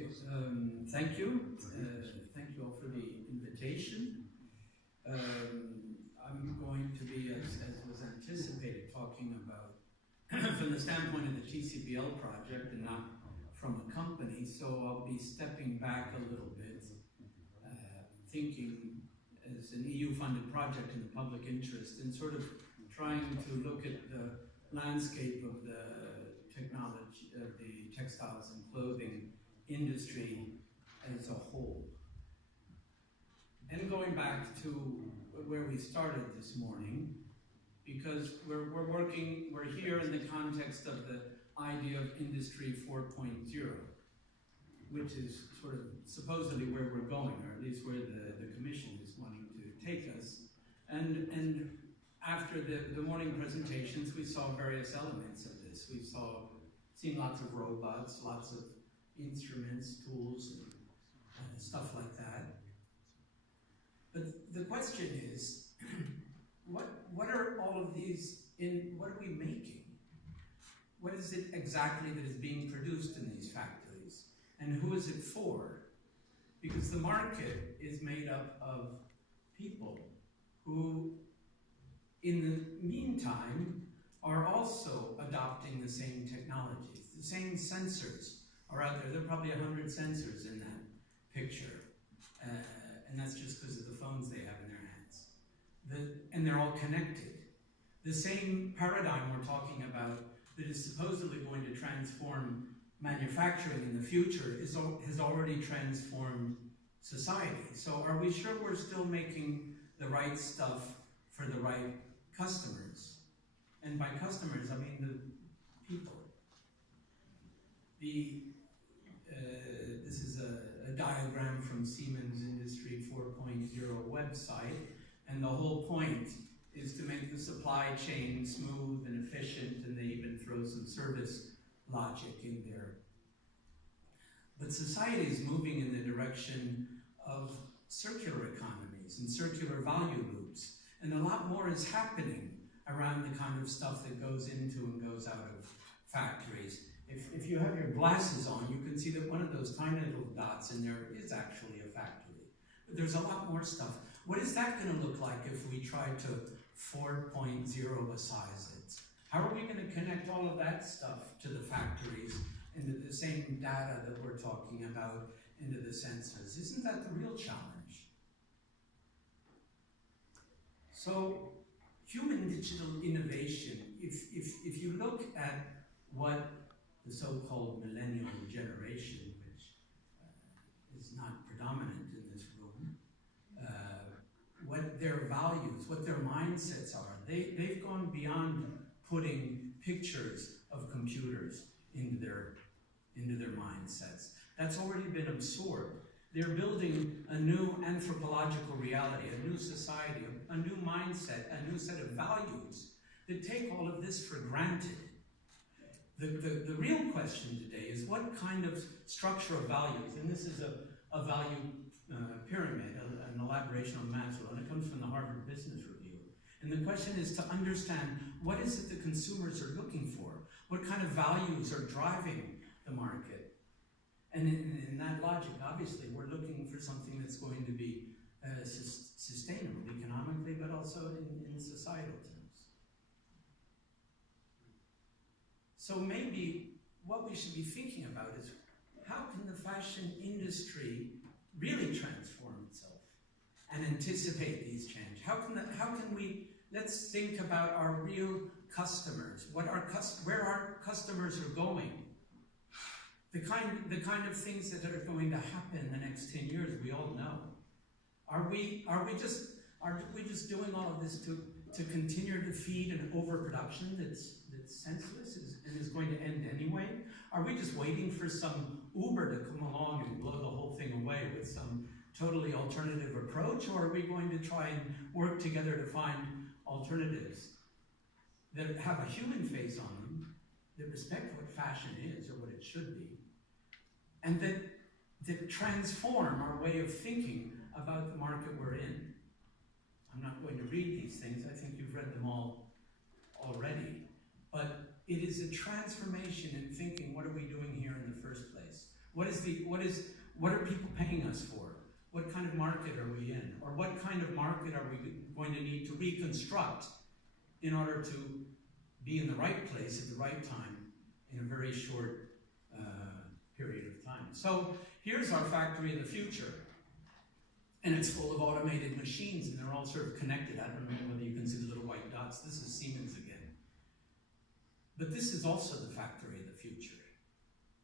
Okay, thank you. Thank you all for the invitation. I'm going to be, as was anticipated, talking about from the standpoint of the TCBL project and not from a company, so I'll be stepping back a little bit, thinking as an EU-funded project in the public interest and sort of trying to look at the landscape of the technology, of the textiles and clothing industry as a whole. And going back to where we started this morning, because we're here in the context of the idea of Industry 4.0, which is sort of supposedly where we're going, or at least where the Commission is wanting to take us. And after the morning presentations, we saw various elements of this. We've seen lots of robots, lots of instruments, tools, and stuff like that. But the question is, what are all of these what are we making? What is it exactly that is being produced in these factories? And who is it for? Because the market is made up of people who, in the meantime, are also adopting the same technologies. The same sensors are out there. There are probably 100 sensors in that picture. And that's just because of the phones they have in their hands. And they're all connected. The same paradigm we're talking about that is supposedly going to transform manufacturing in the future has already transformed society. So are we sure we're still making the right stuff for the right customers? And by customers, I mean the people. This is a diagram from Siemens Industry 4.0 website, and the whole point is to make the supply chain smooth and efficient, and they even throw some service logic in there. But society is moving in the direction of circular economies and circular value loops, and a lot more is happening around the kind of stuff that goes into and goes out of factories. If you have your glasses on, you can see that one of those tiny little dots in there is actually a factory. But there's a lot more stuff. What is that going to look like if we try to 4.0-isize it? How are we going to connect all of that stuff to the factories, into the same data that we're talking about, into the sensors? Isn't that the real challenge? So, human digital innovation, if you look at what the so-called millennial generation, which is not predominant in this room, what their values, what their mindsets are, they've gone beyond putting pictures of computers into their mindsets. That's already been absorbed. They're building a new anthropological reality, a new society, a new mindset, a new set of values that take all of this for granted. The real question today is what kind of structure of values, and this is a value pyramid, an elaboration of Maslow, and it comes from the Harvard Business Review. And the question is to understand what is it the consumers are looking for? What kind of values are driving the market? And in that logic, obviously, we're looking for something that's going to be sustainable economically, but also in societal terms. So maybe what we should be thinking about is how can the fashion industry really transform itself and anticipate these changes? How can we, let's think about our real customers, where our customers are going. The kind of things that are going to happen in the next 10 years, we all know. Are we just doing all of this to continue to feed an overproduction that's senseless and is going to end anyway? Are we just waiting for some Uber to come along and blow the whole thing away with some totally alternative approach, or are we going to try and work together to find alternatives that have a human face on them, that respect what fashion is or what it should be, and that transform our way of thinking about the market we're in? I'm not going to read these things. I think you've read them all already. But it is a transformation in thinking, what are we doing here in the first place? What are people paying us for? What kind of market are we in? Or what kind of market are we going to need to reconstruct in order to be in the right place at the right time in a very short period of time? So here's our factory of the future. And it's full of automated machines, and they're all sort of connected. I don't know whether you can see the little white dots. This is Siemens again. But this is also the factory of the future.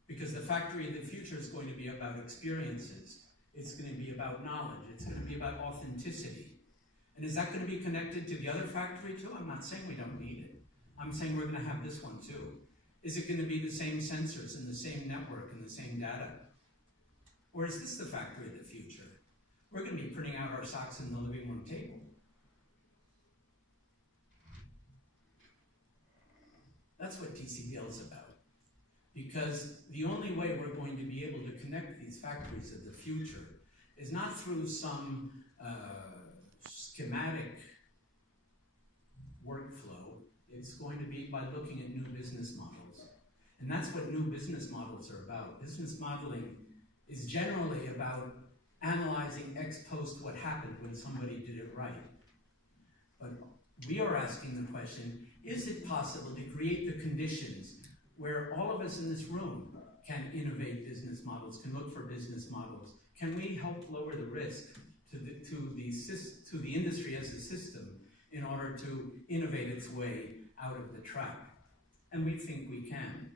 Because the factory of the future is going to be about experiences. It's going to be about knowledge. It's going to be about authenticity. And is that going to be connected to the other factory too? I'm not saying we don't need it. I'm saying we're going to have this one too. Is it going to be the same sensors and the same network and the same data? Or is this the factory of the future? We're going to be printing out our socks in the living room table. That's what TCBL is about. Because the only way we're going to be able to connect these factories of the future is not through some schematic workflow. It's going to be by looking at new business models. And that's what new business models are about. Business modeling is generally about analyzing ex post what happened when somebody did it right. But we are asking the question, is it possible to create the conditions where all of us in this room can innovate business models, can look for business models? Can we help lower the risk to the industry as a system in order to innovate its way out of the trap? And we think we can.